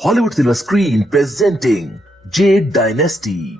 Hollywood silver screen presenting Z dynasty.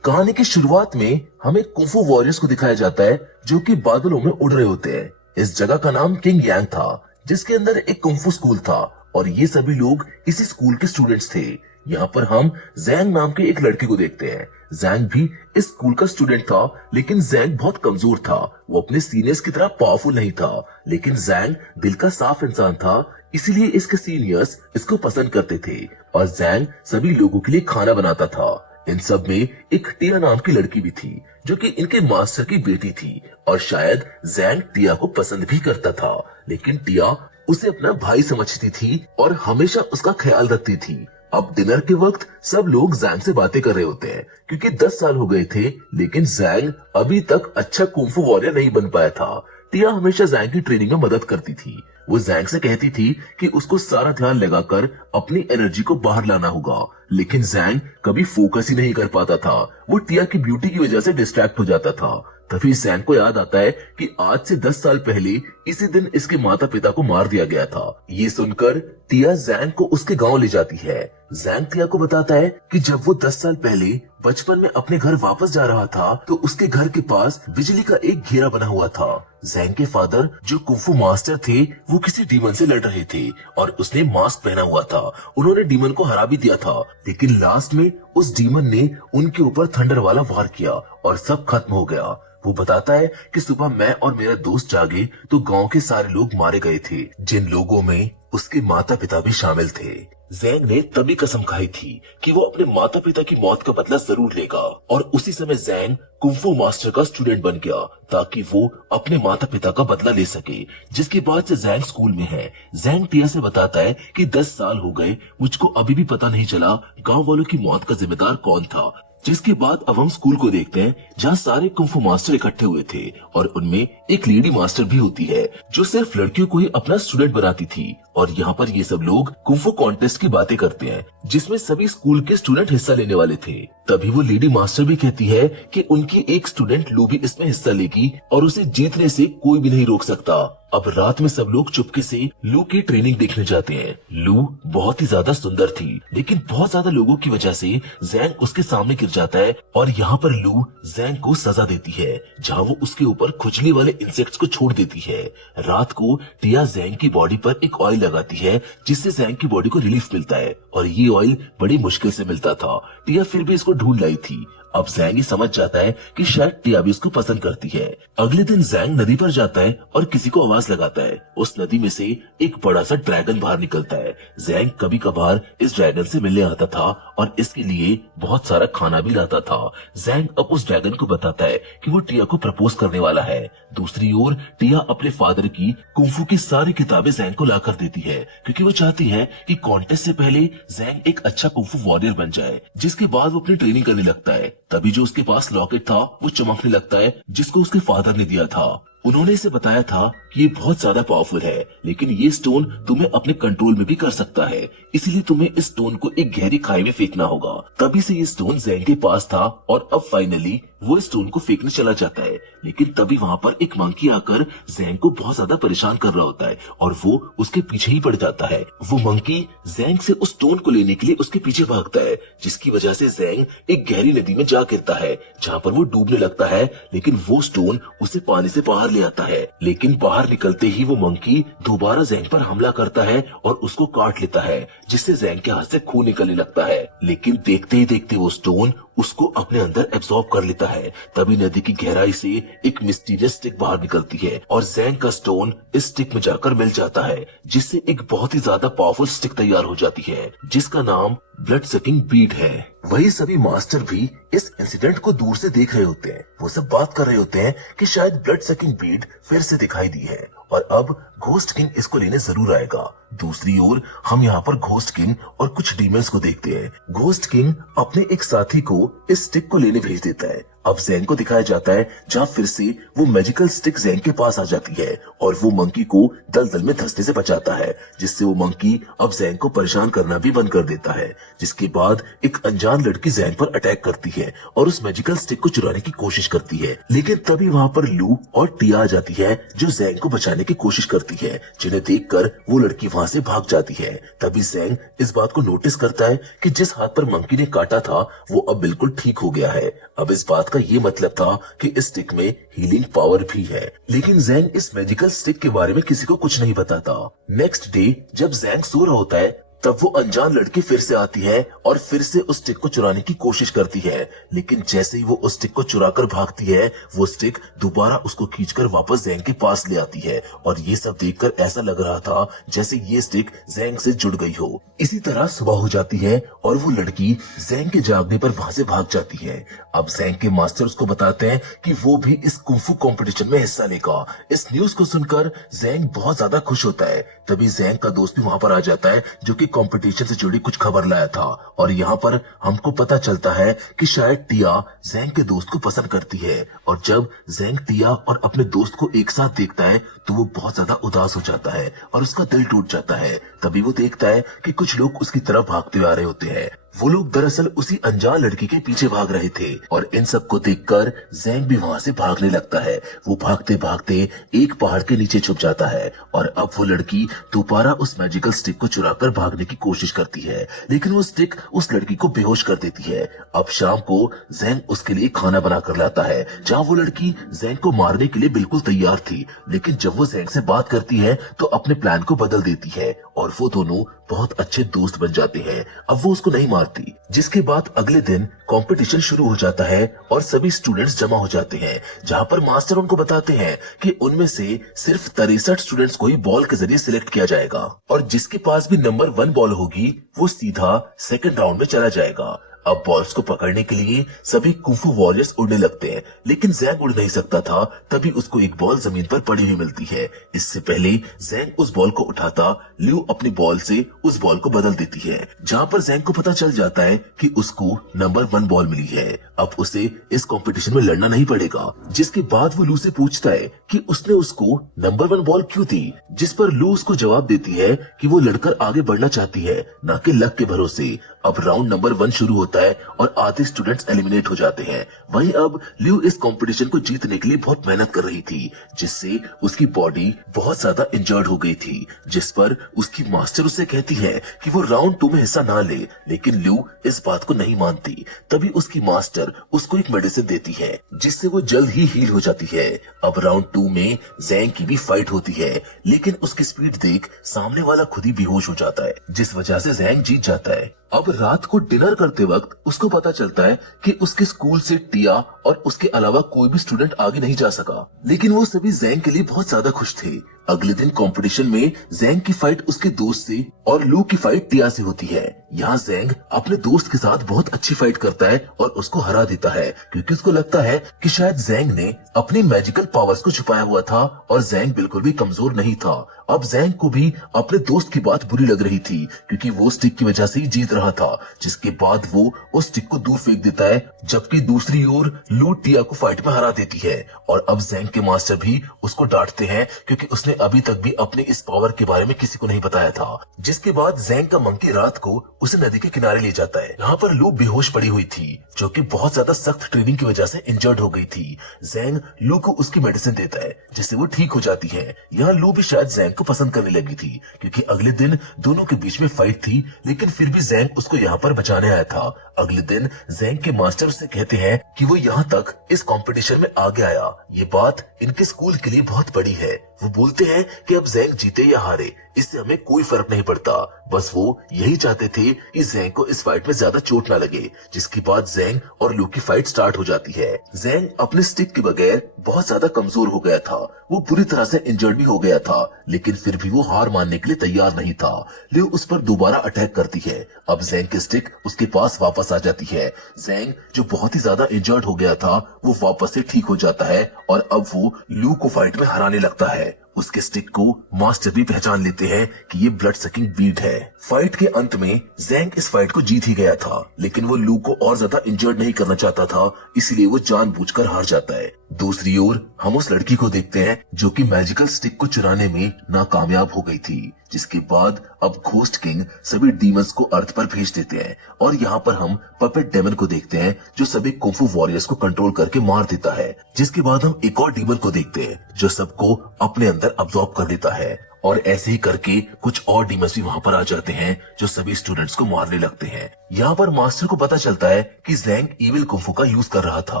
कहानी की शुरुआत में हमें कुंफू वॉरियर्स को दिखाया जाता है जो कि बादलों में उड़ रहे होते हैं। इस जगह का नाम किंग यांग था जिसके अंदर एक कुंफू स्कूल था और ये सभी लोग इसी स्कूल के स्टूडेंट्स थे। यहाँ पर हम जैंग नाम के एक लड़के को देखते हैं। जैंग भी इस स्कूल का स्टूडेंट था, लेकिन जैंग बहुत कमजोर था। वो अपने सीनियर्स की तरह पावरफुल नहीं था, लेकिन जैंग दिल का साफ इंसान था, इसीलिए इसके सीनियर्स इसको पसंद करते थे और जैंग सभी लोगों के लिए खाना बनाता था। इन सब में एक टिया नाम की लड़की भी थी जो कि इनके मास्टर की बेटी थी और शायद जैंग टिया को पसंद भी करता था, लेकिन टिया उसे अपना भाई समझती थी और हमेशा उसका ख्याल रखती थी। अब डिनर के वक्त सब लोग जैंग से बातें कर रहे होते हैं क्योंकि 10 साल हो गए थे, लेकिन जैंग अभी तक अच्छा कुंफू वॉरियर नहीं बन पाया था। टिया हमेशा जैंग की ट्रेनिंग में मदद करती थी। वो जैंग से कहती थी कि उसको सारा ध्यान लगाकर अपनी एनर्जी को बाहर लाना होगा, लेकिन जैंग कभी फोकस ही नहीं कर पाता था। वो टिया की ब्यूटी की वजह से डिस्ट्रैक्ट हो जाता था। तभी जैंग को याद आता है कि आज से 10 साल पहले इसी दिन इसके माता पिता को मार दिया गया था। ये सुनकर टिया जैंग को उसके गांव ले जाती है। जैंग टिया को बताता है कि जब वो 10 साल पहले बचपन में अपने घर वापस जा रहा था तो उसके घर के पास बिजली का एक घेरा बना हुआ था। जैंग के फादर जो कुंफू मास्टर थे वो किसी डीमन से लड़ रहे थे और उसने मास्क पहना हुआ था। उन्होंने डीमन को हरा भी दिया था, लेकिन लास्ट में उस डीमन ने उनके ऊपर थंडर वाला वार किया और सब खत्म हो गया। वो बताता है कि सुबह मैं और मेरा दोस्त जागे तो गांव के सारे लोग मारे गए थे, जिन लोगों में उसके माता पिता भी शामिल थे। जैंग ने तभी कसम खाई थी कि वो अपने माता पिता की मौत का बदला जरूर लेगा और उसी समय जैंग कुंफू मास्टर का स्टूडेंट बन गया ताकि वो अपने माता पिता का बदला ले सके। जिसके बाद से जैंग स्कूल में है। जैंग टिया से बताता है कि 10 साल हो गए, मुझको अभी भी पता नहीं चला गांव वालों की मौत का जिम्मेदार कौन था। जिसके बाद अब हम स्कूल को देखते हैं जहाँ सारे कुंफू मास्टर इकट्ठे हुए थे और उनमें एक लेडी मास्टर भी होती है जो सिर्फ लड़कियों को ही अपना स्टूडेंट बनाती थी। और यहाँ पर ये सब लोग कुंफू कॉन्टेस्ट की बातें करते हैं जिसमें सभी स्कूल के स्टूडेंट हिस्सा लेने वाले थे। तभी वो लेडी मास्टर भी कहती है कि उनकी एक स्टूडेंट लू भी इसमें हिस्सा लेगी और उसे जीतने से कोई भी नहीं रोक सकता। अब रात में सब लोग चुपके से लू की ट्रेनिंग देखने जाते हैं। लू बहुत ही ज्यादा सुंदर थी, लेकिन बहुत ज्यादा लोगों की वजह से जैंग उसके सामने गिर जाता है और यहाँ पर लू जैंग को सजा देती है जहाँ वो उसके ऊपर खुजली वाले इंसेक्ट्स को छोड़ देती है। रात को टिया जैंग की बॉडी पर एक ऑयल लगाती है जिससे जैंग की बॉडी को रिलीफ मिलता है और ये ऑयल बड़ी मुश्किल से मिलता था। टिया फिर भी इसको ढूंढ लाई थी। अब जैंग ही समझ जाता है कि शायद टिया भी उसको पसंद करती है। अगले दिन जैंग नदी पर जाता है और किसी को आवाज लगाता है। उस नदी में से एक बड़ा सा ड्रैगन बाहर निकलता है। जैंग कभी कभार इस ड्रैगन से मिलने आता था और इसके लिए बहुत सारा खाना भी लाता था। जैंग अब उस ड्रैगन को बताता है कि वो टिया को प्रपोज करने वाला है। दूसरी ओर टिया अपने फादर की कुंफू की सारी किताबें जैंग को लाकर देती है क्योंकि वो चाहती है कि कॉन्टेस्ट से पहले जैंग एक अच्छा कुंफू वॉरियर बन जाए। जिसके बाद वो अपनी ट्रेनिंग करने लगता है। तभी जो उसके पास लॉकेट था वो चमकने लगता है जिसको उसके फादर ने दिया था। उन्होंने इसे बताया था कि ये बहुत ज्यादा पावरफुल है, लेकिन ये स्टोन तुम्हें अपने कंट्रोल में भी कर सकता है, इसलिए तुम्हें इस स्टोन को एक गहरी खाई में फेंकना होगा। तभी से ये स्टोन जैंग के पास था और अब फाइनली वो इस स्टोन को फेंकने चला जाता है, लेकिन तभी वहाँ पर एक मंकी आकर जैंग को बहुत ज्यादा परेशान कर रहा होता है और वो उसके पीछे ही पड़ जाता है। वो मंकी जैंग से उस स्टोन को लेने के लिए उसके पीछे भागता है, जिसकी वजह से जैंग एक गहरी नदी में जा गिरता है जहाँ पर वो डूबने लगता है, लेकिन वो स्टोन उसे पानी से बाहर ले आता है। लेकिन बाहर निकलते ही वो मंकी दोबारा जैंग पर हमला करता है और उसको काट लेता है, जिससे जैंग के हाथ से खून निकलने लगता है। लेकिन देखते ही देखते वो स्टोन उसको अपने अंदर एब्सॉर्ब कर लेता है। तभी नदी की गहराई से एक मिस्टीरियस स्टिक बाहर निकलती है और जैंग का स्टोन इस स्टिक में जाकर मिल जाता है, जिससे एक बहुत ही ज्यादा पावरफुल स्टिक तैयार हो जाती है जिसका नाम ब्लड सकिंग बीड है। वही सभी मास्टर भी इस इंसिडेंट को दूर से देख रहे होते हैं। वो सब बात कर रहे होते हैं कि शायद ब्लड सकिंग बीड फिर से दिखाई दी है और अब घोस्ट किंग इसको लेने जरूर आएगा। दूसरी ओर हम यहाँ पर घोस्ट किंग और कुछ डीमंस को देखते हैं। घोस्ट किंग अपने एक साथी को इस स्टिक को लेने भेज देता है अब जैंग को दिखाया जाता है जहाँ फिर से वो मैजिकल स्टिक जैंग के पास आ जाती है और वो मंकी को दलदल में धंसने से बचाता है, जिससे वो मंकी अब जैंग को परेशान करना भी बंद कर देता है। जिसके बाद एक अनजान लड़की जैंग पर अटैक करती है और उस मैजिकल स्टिक को चुराने की कोशिश करती है, लेकिन तभी वहाँ पर लू और टिया आ जाती है जो जैंग को बचाने की कोशिश करती है, जिन्हें देखकर वो लड़की वहाँ से भाग जाती है। तभी जैंग इस बात को नोटिस करता है कि जिस हाथ पर मंकी ने काटा था वो अब बिल्कुल ठीक हो गया है। अब इस बात का ये मतलब था कि इस स्टिक में हीलिंग पावर भी है, लेकिन जैंग इस मैजिकल स्टिक के बारे में किसी को कुछ नहीं बताता। नेक्स्ट डे जब जैंग सो रहा होता है तब वो अनजान लड़की फिर से आती है और फिर से उस स्टिक को चुराने की कोशिश करती है, लेकिन जैसे ही वो उस स्टिक को चुराकर भागती है वो स्टिक दोबारा उसको खींचकर वापस जैंग के पास ले आती है और ये सब देखकर ऐसा लग रहा था जैसे ये स्टिक जैंग से जुड़ गई हो। इसी तरह सुबह हो जाती है और वो लड़की जैंग के जागने पर वहां से भाग जाती है। अब जैंग के मास्टर उसको बताते हैं कि वो भी इस कुंफू कंपटीशन में हिस्सा लेगा। इस न्यूज को सुनकर जैंग बहुत ज्यादा खुश होता है। तभी जैंग का दोस्त भी वहां पर आ जाता है जो कि कंपटीशन से जुड़ी कुछ खबर लाया था और यहाँ पर हमको पता चलता है कि शायद टिया जैंग के दोस्त को पसंद करती है। और जब जैंग टिया और अपने दोस्त को एक साथ देखता है तो वो बहुत ज्यादा उदास हो जाता है और उसका दिल टूट जाता है। तभी वो देखता है कि कुछ लोग उसकी तरफ भागते हुए आ रहे होते हैं। वो लोग दरअसल उसी अनजान लड़की के पीछे भाग रहे थे और इन सब को देखकर जैंग भी वहां से भागने लगता है। वो भागते भागते एक पहाड़ के नीचे छुप जाता है और अब वो लड़की दोबारा उस मैजिकल स्टिक को चुराकर भागने की कोशिश करती है, लेकिन वो स्टिक उस लड़की को बेहोश कर देती है। अब शाम को जैंग उसके लिए खाना बनाकर लाता है, जहाँ वो लड़की जैंग को मारने के लिए बिल्कुल तैयार थी, लेकिन जब वो जैंग से बात करती है तो अपने प्लान को बदल देती है और वो दोनों बहुत अच्छे दोस्त बन जाते हैं। अब वो उसको नहीं मारती। जिसके बाद अगले दिन कंपटीशन शुरू हो जाता है और सभी स्टूडेंट्स जमा हो जाते हैं, जहां पर मास्टर उनको बताते हैं कि उनमें से सिर्फ 63 स्टूडेंट्स को ही बॉल के जरिए सिलेक्ट किया जाएगा और जिसके पास भी नंबर 1 बॉल होगी वो सीधा सेकंड राउंड में चला जाएगा। अब बॉल्स को पकड़ने के लिए सभी कुंफू वॉरियर्स उड़ने लगते हैं, लेकिन जैंग उड़ नहीं सकता था। तभी उसको एक बॉल जमीन पर पड़ी हुई मिलती है। इससे पहले जैंग उस बॉल को उठाता, ल्यू अपनी बॉल से उस बॉल को बदल देती है, जहां पर जैंग को पता चल जाता है कि उसको नंबर 1 बॉल मिली है। अब उसे इस कंपटीशन में लड़ना नहीं पड़ेगा। जिसके बाद वो लू से पूछता है कि उसने उसको नंबर 1 बॉल क्यों दी, जिस पर लू उसको जवाब देती है कि वो लड़कर आगे बढ़ना चाहती है, ना कि लक के भरोसे। अब राउंड नंबर 1 शुरू होता है और आधे स्टूडेंट्स एलिमिनेट हो जाते हैं। वहीं अब ल्यू इस कंपटीशन को जीतने के लिए बहुत मेहनत कर रही थी, जिससे उसकी बॉडी बहुत ज्यादा इंजर्ड हो गई थी, जिस पर उसकी मास्टर उसे कहती है कि वो राउंड 2 में हिस्सा ना ले, लेकिन ल्यू इस बात को नहीं मानती। तभी उसकी मास्टर उसको एक मेडिसिन देती है जिससे वो जल्द ही हील हो जाती है। अब राउंड 2 में जैंग की भी फाइट होती है, लेकिन उसकी स्पीड देख सामने वाला खुद ही बेहोश हो जाता है, जिस वजह से जैंग जीत जाता है। अब रात को डिनर करते वक्त उसको पता चलता है कि उसके स्कूल से टिया और उसके अलावा कोई भी स्टूडेंट आगे नहीं जा सका, लेकिन वो सभी जैंग के लिए बहुत ज्यादा खुश थे। अगले दिन कंपटीशन में जैंग की फाइट उसके दोस्त से और लू की फाइट टिया से होती है। यहाँ जैंग अपने दोस्त के साथ बहुत अच्छी फाइट करता है और उसको हरा देता है, क्योंकि उसको लगता है कि शायद जैंग ने अपनी मैजिकल पावर्स को छुपाया हुआ था और जैंग बिल्कुल भी कमजोर नहीं था। अब जैंग को भी अपने दोस्त की बात बुरी लग रही थी, क्योंकि वो स्टिक की वजह से ही जीत रहा था। जिसके बाद वो उस स्टिक को दूर फेंक देता है, जबकि दूसरी ओर लू टिया को फाइट में हरा देती है। और अब जैंग के मास्टर भी उसको डांटते हैं, क्योंकि उसने अभी तक भी अपने इस पावर के बारे में किसी को नहीं बताया था। जिसके बाद जैंग का मंकी रात को उसे नदी के किनारे ले जाता है। यहाँ पर लू बेहोश पड़ी हुई थी, जो कि बहुत ज्यादा सख्त ट्रेनिंग की वजह से इंजर्ड हो गई थी। जैंग लू को उसकी मेडिसिन देता है, जिससे वो ठीक हो जाती है। यहाँ लू भी शायद जैंग को पसंद करने लगी थी, क्योंकि अगले दिन दोनों के बीच में फाइट थी, लेकिन फिर भी जैंग उसको यहाँ पर बचाने आया था। अगले दिन जैंग के मास्टर उससे कहते हैं कि वो यहाँ तक इस कंपटीशन में आगे आया, ये बात इनके स्कूल के लिए बहुत बड़ी है। वो बोलते हैं कि अब जैंग जीते या हारे इससे हमें कोई फर्क नहीं पड़ता, बस वो यही चाहते थे कि जैंग को इस फाइट में ज्यादा चोट ना लगे। जिसके बाद जैंग और लू की फाइट स्टार्ट हो जाती है। जैंग अपने स्टिक के बगैर बहुत ज्यादा कमजोर हो गया था, वो बुरी तरह से इंजर्ड भी हो गया था, लेकिन फिर भी वो हार मानने के लिए तैयार नहीं था। लू उस पर दोबारा अटैक करती है। अब जैंग की स्टिक उसके पास वापस आ जाती है। जैंग जो बहुत ही ज्यादा इंजर्ड हो गया था वो वापस से ठीक हो जाता है और अब वो लू को फाइट में हराने लगता है। उसके स्टिक को मास्टर भी पहचान लेते हैं कि ये ब्लड सकिंग बीट है। फाइट के अंत में ज़ैंग इस फाइट को जीत ही गया था, लेकिन वो लू को और ज्यादा इंजर्ड नहीं करना चाहता था, इसलिए वो जानबूझकर हार जाता है। दूसरी ओर हम उस लड़की को देखते हैं जो कि मैजिकल स्टिक को चुराने में नाकामयाब हो गई थी, जिसके बाद अब घोस्ट किंग सभी डीमंस को अर्थ पर भेज देते हैं और यहाँ पर हम पपेट डेमन को देखते हैं जो सभी कुंफू वॉरियर्स को कंट्रोल करके मार देता है। जिसके बाद हम एक और डीमन को देखते हैं जो सबको अपने अंदर अब्सॉर्ब कर लेता है और ऐसे ही करके कुछ और डीमंस भी वहाँ पर आ जाते हैं जो सभी स्टूडेंट्स को मारने लगते हैं। यहाँ पर मास्टर को पता चलता है कि ज़ैंग इविल कुंफू का यूज कर रहा था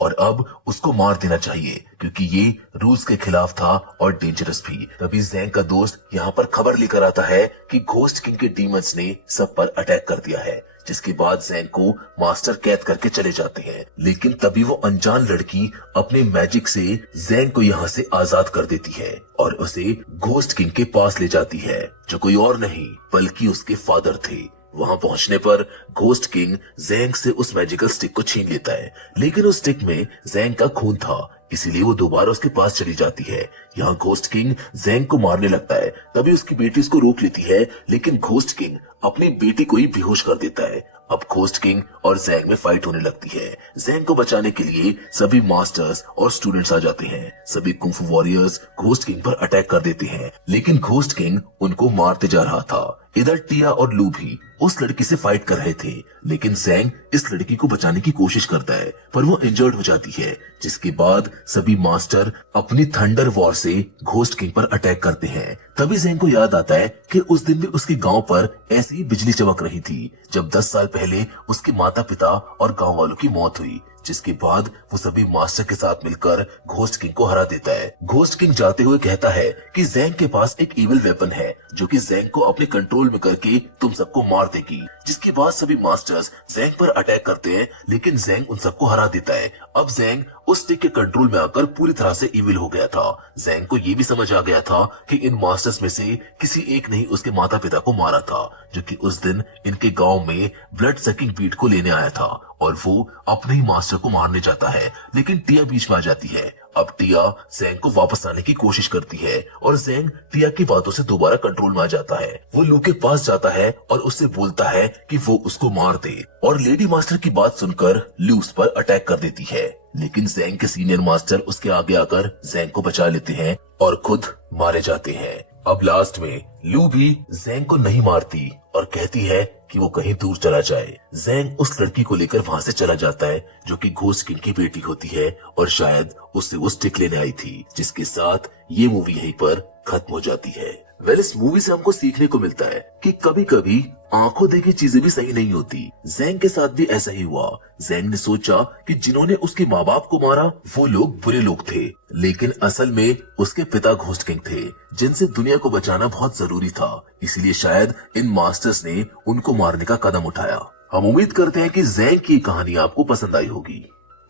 और अब उसको मार देना चाहिए क्योंकि ये रूल्स के खिलाफ था और डेंजरस भी। तभी ज़ैंग का दोस्त यहाँ पर खबर लेकर आता है कि घोस्ट किंग के डीमंस ने सब पर अटैक कर दिया है, जिसके बाद ज़ैंग को मास्टर कैद करके चले जाते हैं। लेकिन तभी वो अनजान लड़की अपने मैजिक से ज़ैंग को यहाँ से आजाद कर देती है और उसे घोस्ट किंग के पास ले जाती है, जो कोई और नहीं बल्कि उसके फादर थे। वहां पहुंचने पर घोस्ट किंग ज़ैंग से उस मैजिकल स्टिक को छीन लेता है, लेकिन उस स्टिक में ज़ैंग का खून था, इसीलिए वो दोबारा उसके पास चली जाती है। यहाँ घोस्ट किंग ज़ैंग को मारने लगता है, तभी उसकी बेटी उसको रोक लेती है, लेकिन घोस्ट किंग अपनी बेटी को ही बेहोश कर देता है। अब घोस्ट किंग और ज़ैंग में फाइट होने लगती है। ज़ैंग को बचाने के लिए सभी मास्टर्स और स्टूडेंट्स आ जाते हैं। सभी कुंफू वॉरियर्स घोस्ट किंग पर अटैक कर देते हैं, लेकिन घोस्ट किंग उनको मारते जा रहा था। इधर टिया और लू भी उस लड़की से फाइट कर रहे थे, लेकिन ज़ैंग इस लड़की को बचाने की कोशिश करता है पर वो इंजर्ड हो जाती है, जिसके बाद सभी मास्टर अपनी थंडर वॉर से घोस्ट किंग पर अटैक करते हैं। तभी ज़ैंग को याद आता है कि उस दिन भी उसके गांव पर ऐसी ही बिजली चमक रही थी जब 10 साल पहले उसके माता पिता और गांव वालों की मौत हुई, जिसके बाद वो सभी मास्टर के साथ मिलकर घोस्ट किंग को हरा देता है। घोस्ट किंग जाते हुए कहता है कि ज़ैंग के पास एक इविल वेपन है जो कि ज़ैंग को अपने कंट्रोल में करके तुम सबको मार देगी, जिसके बाद सभी मास्टर्स ज़ैंग पर अटैक करते हैं, लेकिन ज़ैंग उन सबको हरा देता है। अब ज़ैंग उस स्टिक के कंट्रोल में आकर पूरी तरह से इविल हो गया था। ज़ैंग को ये भी समझ आ गया था कि इन मास्टर्स में से किसी एक ने ही उसके माता पिता को मारा था, जो कि उस दिन इनके गांव में ब्लड सकिंग बीट को लेने आया था और वो अपने ही मास्टर को मारने जाता है, लेकिन टिया बीच में आ जाती है। अब टिया ज़ैंग को वापस लाने की कोशिश करती है और ज़ैंग टिया की बातों से दोबारा कंट्रोल में आ जाता है। वो लू के पास जाता है और उससे बोलता है कि वो उसको मार दे और लेडी मास्टर की बात सुनकर लू उस पर अटैक कर देती है, लेकिन ज़ैंग के सीनियर मास्टर उसके आगे आकर ज़ैंग को बचा लेते हैं और खुद मारे जाते हैं। अब लास्ट में लू भी ज़ैंग को नहीं मारती और कहती है कि वो कहीं दूर चला जाए। ज़ैंग उस लड़की को लेकर वहां से चला जाता है जो कि घोस्ट किंग की बेटी होती है और शायद उससे वो स्टिक लेने आई थी, जिसके साथ ये मूवी यहीं पर खत्म हो जाती है। इस मूवी से हमको सीखने को मिलता है कि कभी कभी आंखों देखी चीजें भी सही नहीं होती। ज़ैंग के साथ भी ऐसा ही हुआ। ज़ैंग ने सोचा कि जिन्होंने उसके माँ बाप को मारा वो लोग बुरे लोग थे, लेकिन असल में उसके पिता घोस्ट किंग थे जिनसे दुनिया को बचाना बहुत जरूरी था, इसलिए शायद इन मास्टर्स ने उनको मारने का कदम उठाया। हम उम्मीद करते हैं कि ज़ैंग की कहानी आपको पसंद आई होगी।